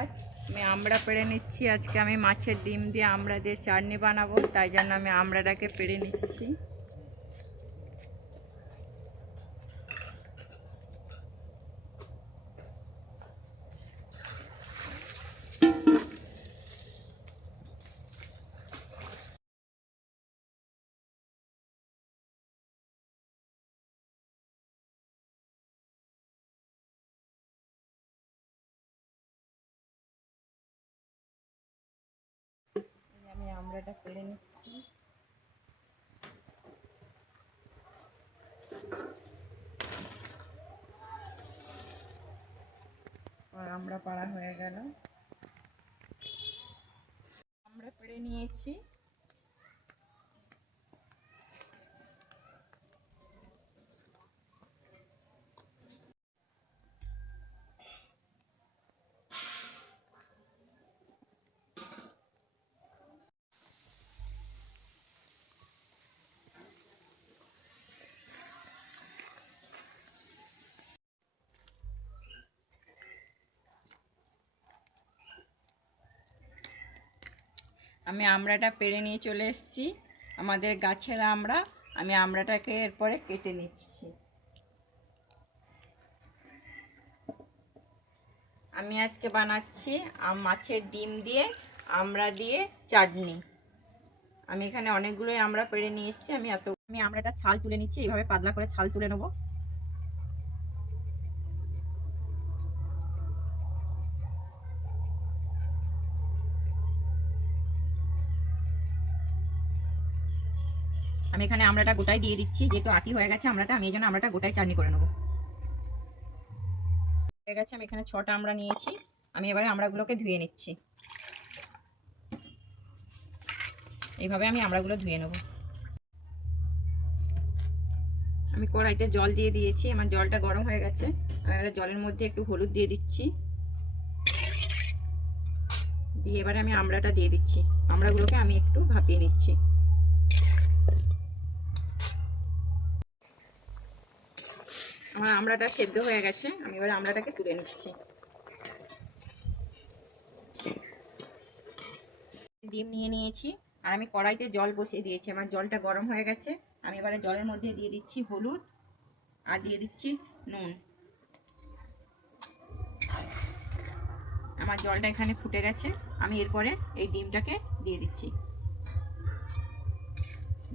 গাছ। আমি আমড়া পেড়ে নিচ্ছি। আজকে আমি মাছের ডিম দিয়ে আমরা দিয়ে চাটনি বানাবো। তাই জন্য আমি আমড়াটাকে পেড়ে নিচ্ছি। এই কেড়ে নিচ্ছি। আমরা পাড়া হয়ে গেল আমরা পেড়ে নিয়েছি। আমি আমড়াটা পেরে নিয়ে চলে এসেছি। আমাদের গাছের আমড়া, আমি আমড়াটাকে এরপরে কেটে নিচ্ছি। আমি আজকে বানাচ্ছি মাছের ডিম দিয়ে, আমড়া দিয়ে চাটনি। আমি এখানে অনেকগুলোই আমড়া পেড়ে নিয়ে এসেছি, আমি এত আমি আমড়াটা ছাল তুলে নিচ্ছি, এইভাবে পাতলা করে ছাল তুলে নেব। আমি এখানে আমড়াটা গোটাই দিয়ে দিচ্ছি, যেহেতু আটি হয়ে গেছে আমড়াটা, আমি এই জন্য আমড়াটা গোটাই চাটনি করে নেব। হয়ে গেছে, আমি এখানে ছটা আমড়া নিয়েছি, আমি এবারে আমড়াগুলোকে ধুয়ে নিচ্ছি। এইভাবে আমি আমড়াগুলো ধুয়ে নেব। আমি কড়াইতে জল দিয়ে দিয়েছি, আমার জলটা গরম হয়ে গেছে, আমি এবারে জলের মধ্যে একটু হলুদ দিয়ে দিচ্ছি। দিয়ে এবারে আমি আমড়াটা দিয়ে দিচ্ছি, আমড়াগুলোকে আমি একটু ভাপিয়ে নিচ্ছি। আমার আমড়াটা সেদ্ধ হয়ে গেছে। আমি এবার আমড়াটাকে তুলে নিচ্ছি। ডিম নিয়ে নিয়েছি। আর আমি কড়াইতে জল বসিয়ে দিয়েছি। আমার জলটা গরম হয়ে গেছে। আমি এবারে জলের মধ্যে দিয়ে দিচ্ছি হলুদ আর দিয়ে দিচ্ছি নুন। আমার জলটা এখানে ফুটে গেছে। আমি এরপরে এই ডিমটাকে দিয়ে দিচ্ছি।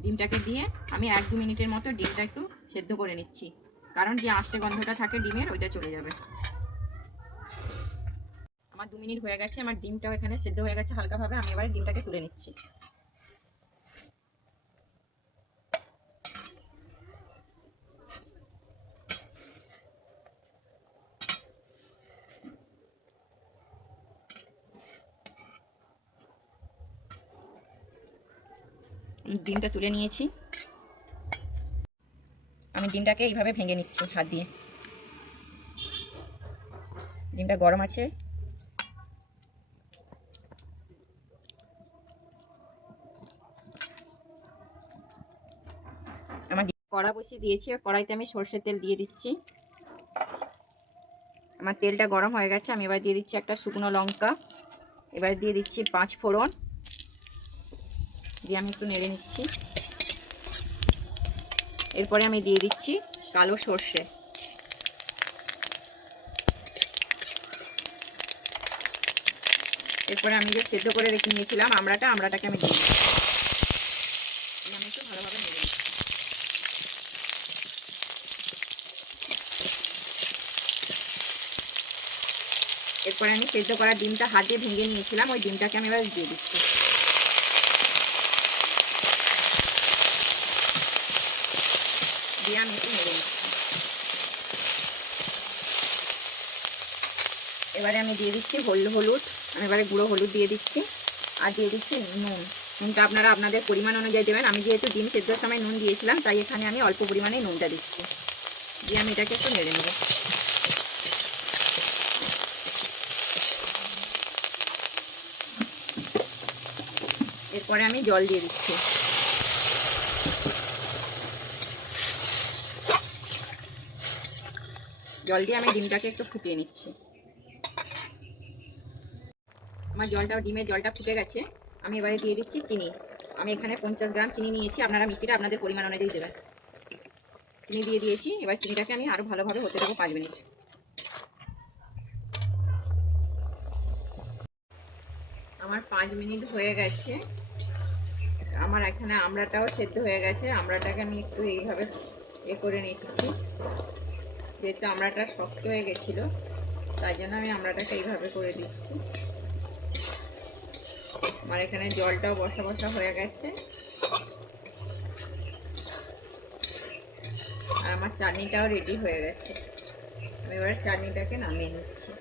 ডিমটাকে দিয়ে আমি এক দু মিনিটের মতো ডিমটা একটু সেদ্ধ করে নিচ্ছি। কারণ যে আষ্টে গন্ধটা থাকে ডিমের, ওইটা চলে যাবে। আমার দু মিনিট হয়ে গেছে, আমার ডিমটাও এখানে সেদ্ধ হয়ে গেছে হালকাভাবে। আমি এবার ডিমটাকে তুলে নিচ্ছি। ডিমটা তুলে নিয়েছি। আমি ডিমটাকে এইভাবে ভেঙে নিচ্ছি হাত দিয়ে। ডিমটা গরম আছে। আমার কড়া বসিয়ে দিয়েছি, আর কড়াইতে আমি সর্ষের তেল দিয়ে দিচ্ছি। আমার তেলটা গরম হয়ে গেছে, আমি এবার দিয়ে দিচ্ছি একটা শুকনো লঙ্কা। এবার দিয়ে দিচ্ছি পাঁচ ফোড়ন। দিয়ে আমি একটু নেড়ে নিচ্ছি। এরপরে আমি দিয়ে দিচ্ছি কালো সর্ষে। এরপরে আমি যে সেদ্ধ করে রেখে নিয়েছিলাম আমড়াটা, আমড়াটাকে আমি দিয়ে আমি ভালোভাবে এরপরে আমি সেদ্ধ করা ডিমটা হাতে ভেঙে নিয়েছিলাম, ওই ডিমটাকে আমি এবার দিয়ে দিচ্ছি। দিয়ে আমি একটু নিচ্ছি এবারে আমি দিয়ে দিচ্ছি হলুদ হলুদ। আমি এবারে গুঁড়ো হলুদ দিয়ে দিচ্ছি। আর দিয়ে দিচ্ছি নুন। নুনটা আপনারা আপনাদের পরিমাণ অনুযায়ী দেবেন। আমি যেহেতু ডিম সেদ্ধর সময় নুন দিয়েছিলাম, তাই এখানে আমি অল্প পরিমাণে নুনটা দিচ্ছি। দিয়ে আমি এটাকে একটু নেড়ে নেব। এরপরে আমি জল দিয়ে দিচ্ছি। জল দিয়ে আমি ডিমটাকে একটু ফুটিয়ে নিচ্ছি। আমার জলটা ডিমের জলটা ফুটে গেছে। আমি এবারে দিয়ে দিচ্ছি চিনি। আমি এখানে পঞ্চাশ গ্রাম চিনি নিয়েছি। আপনারা মিষ্টিটা আপনাদের পরিমাণ অনুযায়ী দেবেন। চিনি দিয়ে দিয়েছি। এবার চিনিটাকে আমি আরও ভালোভাবে হতে দেবো পাঁচ মিনিট। আমার পাঁচ মিনিট হয়ে গেছে। আমার এখানে আমড়াটাও সেদ্ধ হয়ে গেছে। আমড়াটাকে আমি একটু এইভাবে এ করে নিচ্ছি। যেহেতু আমড়াটা শক্ত হয়ে গেছিল, তাই জন্য আমি আমড়াটাকে এইভাবে করে দিচ্ছি। আমার এখানে জলটাও বসা বসা হয়ে গেছে। আর আমার চাটনিটাও রেডি হয়ে গেছে। আমি এবার চাটনিটাকে নামিয়ে নিচ্ছি।